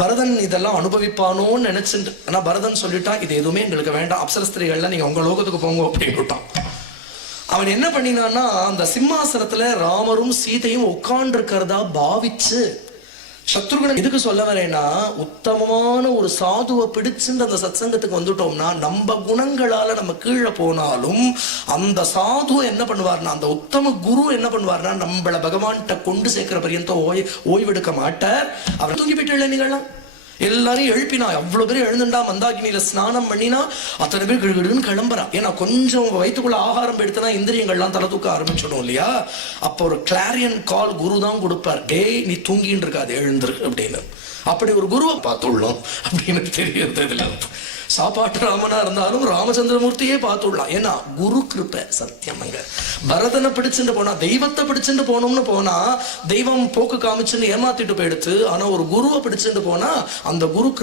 பரதன் இதெல்லாம் அனுபவிப்பானோன்னு நினைச்சுட்டு ஆனால் பரதன் சொல்லிட்டான் இது எதுவுமே எங்களுக்கு வேண்டாம். அப்சரஸ்திரிகள்லாம் நீங்கள் உங்கள் லோகத்துக்கு போங்க அப்படின்னுட்டான் அவன் என்ன பண்ணினான்னா அந்த சிம்மாசனத்தில் ராமரும் சீதையும் உட்காண்டிருக்கிறதா பாவிச்சு சத்ருகன் எதுக்கு சொல்ல வரேன்னா உத்தமமான ஒரு சாதுவை பிடிச்சுட்டு அந்த சத்சங்கத்துக்கு வந்துட்டோம்னா நம்ம குணங்களால நம்ம கீழே போனாலும் அந்த சாது என்ன பண்ணுவார்னா அந்த உத்தம குரு என்ன பண்ணுவார்னா நம்மள பகவான்கிட்ட கொண்டு சேர்க்கிற பரியந்தம் ஓய் ஓய்வெடுக்க மாட்டார். அவர் தூங்கி போயிட்டு நீங்களாம் எல்லாரையும் எழுப்பினா அவ்வளோ பேர் எழுந்துண்டா மந்தாகினியில் ஸ்நானம் பண்ணினா அத்தனை பேர் கிடுகிடுன்னு கிளம்புறான் ஏன்னா கொஞ்சம் வயிற்றுக்குள்ள ஆகாரம் எடுத்தனா இந்திரியங்கள்லாம் தலை தூக்க ஆரம்பிச்சிடும் இல்லையா? அப்போ ஒரு கிளாரியன் கால் குரு தான் கொடுப்பார். டேய் நீ தூங்கின்னு இருக்காது எழுந்துரு அப்படின்னு. அப்படி ஒரு குருவை பார்த்துள்ளோம் அப்படின்னு தெரியுது சாப்பாட்டு ராமனா இருந்தாலும் ராமச்சந்திரமூர்த்தியே பார்த்துடலாம் ஏன்னா குரு கிருப்ப சத்தியமங்க பரதனை பிடிச்சுட்டு போனா தெய்வத்தை பிடிச்சுட்டு போனோம்னு போனா தெய்வம் போக்கு காமிச்சுன்னு ஏமாத்திட்டு போயிடுச்சு. ஆனா ஒரு குருவை பிடிச்சுட்டு போனா அந்த குரு